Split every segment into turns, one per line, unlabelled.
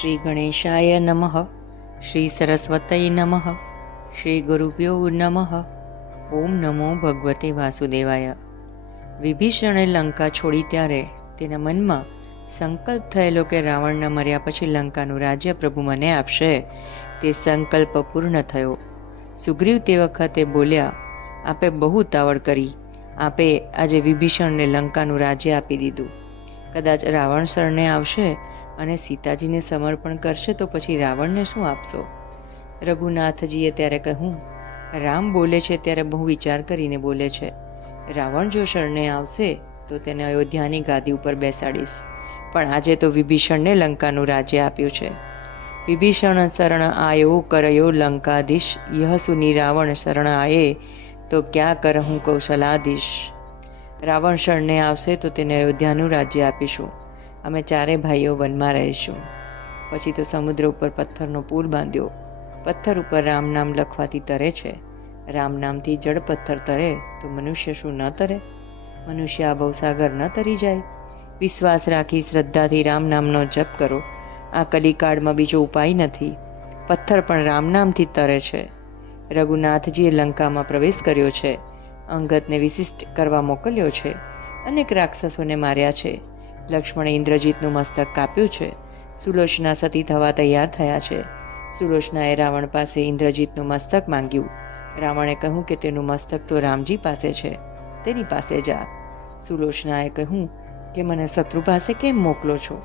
શ્રી ગણેશાય નમઃ શ્રી સરસ્વતય નમઃ શ્રી ગુરુભ્યો નમઃ ઓમ નમો ભગવતે વાસુદેવાય વિભીષણે લંકા છોડી ત્યારે તેના મનમાં સંકલ્પ થયેલો કે રાવણના મર્યા પછી લંકાનું રાજ્ય પ્રભુ મને આપશે, તે સંકલ્પ પૂર્ણ થયો. સુગ્રીવ તે વખતે બોલ્યા, આપે બહુ તાવડ કરી, આપે આજે વિભીષણને લંકાનું રાજ્ય આપી દીધું. કદાચ રાવણ શરણે આવશે અને સીતાજીને સમર્પણ કરશે તો પછી રાવણને શું આપશો? રઘુનાથજીએ ત્યારે કહ્યું, રામ બોલે છે ત્યારે બહુ વિચાર કરીને બોલે છે. રાવણ જો શરણે આવશે તો તેને અયોધ્યાની ગાદી ઉપર બેસાડીશ. પણ આજે તો વિભીષણને લંકાનું રાજ્ય આપ્યું છે. વિભીષણ શરણ આયો કરયો લંકાધીશ. યહ સુની રાવણ શરણ આયે તો ક્યાં કર હું કૌશલાધીશ? રાવણ શરણે આવશે તો તેને અયોધ્યાનું રાજ્ય આપીશું. અમે ચારે ભાઈઓ વનમાં રહીશું. પછી તો સમુદ્ર ઉપર પથ્થરનો પુલ બાંધ્યો. પથ્થર ઉપર રામ નામ લખવાથી તરે છે. રામ નામથી જળ પથ્થર તરે તો મનુષ્ય શું ન તરે? મનુષ્ય આ ભવસાગર ન તરી જાય? વિશ્વાસ રાખી શ્રદ્ધાથી રામ નામનો જપ કરો. આ કલિકાળમાં બીજો ઉપાય નથી. પથ્થર પણ રામ નામથી તરે છે. રઘુનાથજીએ લંકામાં પ્રવેશ કર્યો છે. અંગતને વિશિષ્ટ કરવા મોકલ્યો છે. અનેક રાક્ષસોને માર્યા છે. લક્ષ્મણે ઇન્દ્રજીતનું મસ્તક કાપ્યું છે. સુલોચના સતી થવા તૈયાર થયા છે. સુલોચનાએ રાવણ પાસે ઇન્દ્રજીતનું મસ્તક માંગ્યું. રાવણે કહ્યું કે તેનું મસ્તક તો રામજી પાસે છે. તેની પાસે જા. સુલોચનાએ કહ્યું કે મને શત્રુ પાસે કેમ મોકલો છો?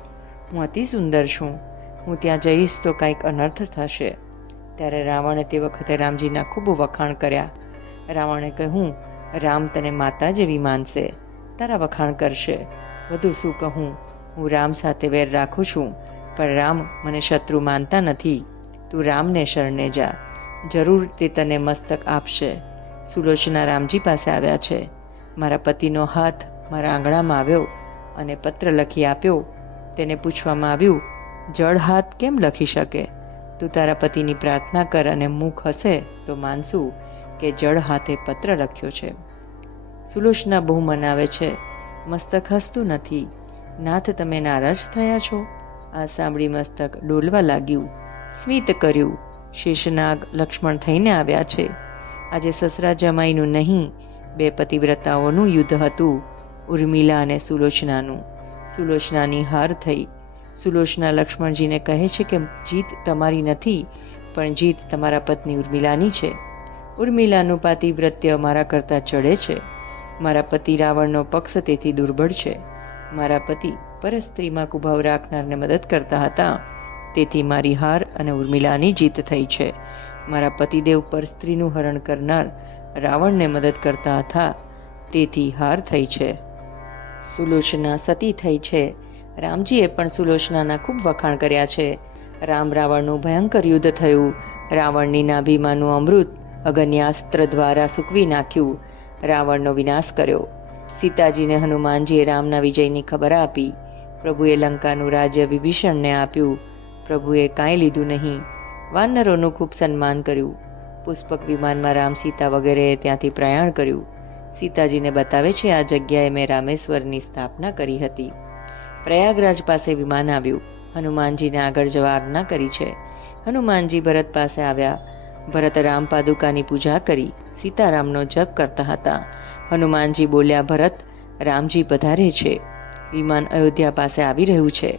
હું અતિ સુંદર છું. હું ત્યાં જઈશ તો કંઈક અનર્થ થશે. ત્યારે રાવણે તે વખતે રામજીના ખૂબ વખાણ કર્યા. રાવણે કહ્યું, રામ તને માતા જેવી માનશે. તારા વખાણ કરશે. વધુ શું કહું? હું રામ સાથે વેર રાખું છું, પણ રામ મને શત્રુ માનતા નથી. તું રામને શરણે જા. જરૂર તે તને મસ્તક આપશે. સુલોચના રામજી પાસે આવ્યા છે. મારા પતિનો હાથ મારા આંગણામાં આવ્યો અને પત્ર લખી આપ્યો. તેને પૂછવામાં આવ્યું, જળ હાથ કેમ લખી શકે? તું તારા પતિની પ્રાર્થના કર અને મુખ હશે તો માનશું કે જળ હાથે પત્ર લખ્યો છે. સુલોચના બહુ મનાવે છે. મસ્તક હસતું નથી. નાથ, તમે નારાજ થયા છો? આ સાંભળી મસ્તક ડોલવા લાગ્યું. સ્મિત કર્યું. શેષનાગ લક્ષ્મણ થઈને આવ્યા છે. આજે સસરા જમાઈનું નહીં, બે પતિવ્રતાઓનું યુદ્ધ હતું. ઉર્મિલા અને સુલોચનાનું. સુલોચનાની હાર થઈ. સુલોચના લક્ષ્મણજીને કહે છે કે જીત તમારી નથી, પણ જીત તમારા પત્ની ઉર્મિલાની છે. ઉર્મિલાનું પાતિવ્રત્ય મારા કરતાં ચડે છે. મારા પતિ રાવણનો પક્ષ તેથી દુર્બળ છે. મારા પતિ પરસ્ત્રીમાં કુભાવ રાખનારને મદદ કરતા હતા. તેથી મારી હાર અને ઉર્મિલાની જીત થઈ છે. મારા પતિદેવ પર સ્ત્રીનું હરણ કરનાર રાવણને મદદ કરતા હતા. તેથી હાર થઈ છે. સુલોચના સતી થઈ છે. રામજીએ પણ સુલોચનાના ખૂબ વખાણ કર્યા છે. રામ રાવણનું ભયંકર યુદ્ધ થયું. રાવણની નાભીમાંનું અમૃત અગન્યાસ્ત્ર દ્વારા સૂકવી નાખ્યું. રાવણનો વિનાશ કર્યો. સીતાજીને હનુમાનજીએ રામના વિજયની ખબર આપી. પ્રભુએ લંકાનું રાજ્ય વિભીષણને આપ્યું. પ્રભુએ કાંઈ લીધું નહીં. વાનરોનું ખૂબ સન્માન કર્યું. પુષ્પક વિમાનમાં રામ સીતા વગેરેએ ત્યાંથી પ્રયાણ કર્યું. સીતાજીને બતાવે છે, આ જગ્યાએ મેં રામેશ્વરની સ્થાપના કરી હતી. પ્રયાગરાજ પાસે વિમાન આવ્યું. હનુમાનજીને આગળ જવા આજ્ઞા કરી છે. હનુમાનજી ભરત પાસે આવ્યા. ભરત રામ પાદુકાની પૂજા કરી સીતારામનો જપ કરતા હતા. હનુમાનજી બોલ્યા, ભરત, રામજી પધારે છે. વિમાન અયોધ્યા પાસે આવી રહ્યું છે.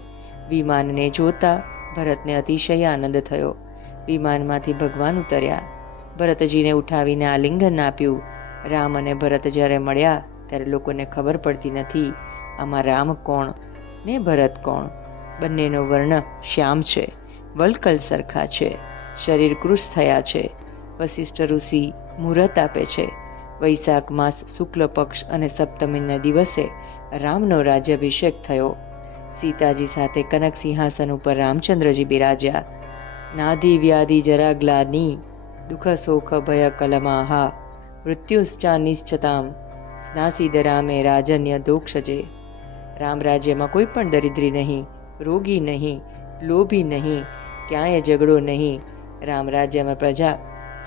વિમાનને જોતા ભરતને અતિશય આનંદ થયો. વિમાનમાંથી ભગવાન ઉતર્યા. ભરતજીને ઉઠાવીને આલિંગન આપ્યું. રામ અને ભરત જ્યારે મળ્યા, ત્યારે લોકોને ખબર પડતી નથી, આમાં રામ કોણ ને ભરત કોણ? બંનેનો વર્ણ શ્યામ છે. વલકલ સરખા છે. શરીર કૃશ થયા છે. વશિષ્ઠ ઋષિ મુહૂર્ત આપે છે. વૈશાખ માસ શુક્લ પક્ષ અને સપ્તમીના દિવસે રામનો રાજ્યાભિષેક થયો. સીતાજી સાથે કનક સિંહાસન ઉપર રામચંદ્રજી બિરાજ્યા. નાધિ વ્યાધિ જરાગ્લાની દુઃખ શોખ ભય કલમાહા, મૃત્યુશ્ચા નિશ્ચતામ સ્નાસીદ રામે રાજન્ય દોક્ષજે. રામ રાજ્યમાં કોઈ પણ દરિદ્રી નહીં, રોગી નહીં, લોભી નહીં, ક્યાંય ઝઘડો નહીં રામ રાજ્યમાં પ્રજા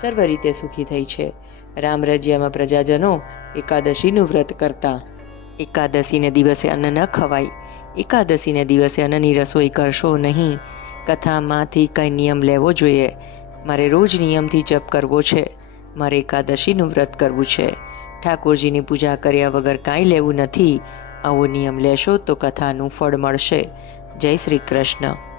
સર્વ રીતે સુખી થઈ છે. રામ રાજ્યમાં પ્રજાજનો એકાદશીનું વ્રત કરતા. એકાદશીને દિવસે અન્ન ન ખવાય. એકાદશીને દિવસે અન્નની રસોઈ કરશો નહીં. કથામાંથી કંઈ નિયમ લેવો જોઈએ? મારે રોજ નિયમથી જપ કરવો છે. મારે એકાદશીનું વ્રત કરવું છે. ઠાકોરજીની પૂજા કર્યા વગર કાંઈ લેવું નથી. આવો નિયમ લેશો તો કથાનું ફળ મળશે. જય શ્રી કૃષ્ણ.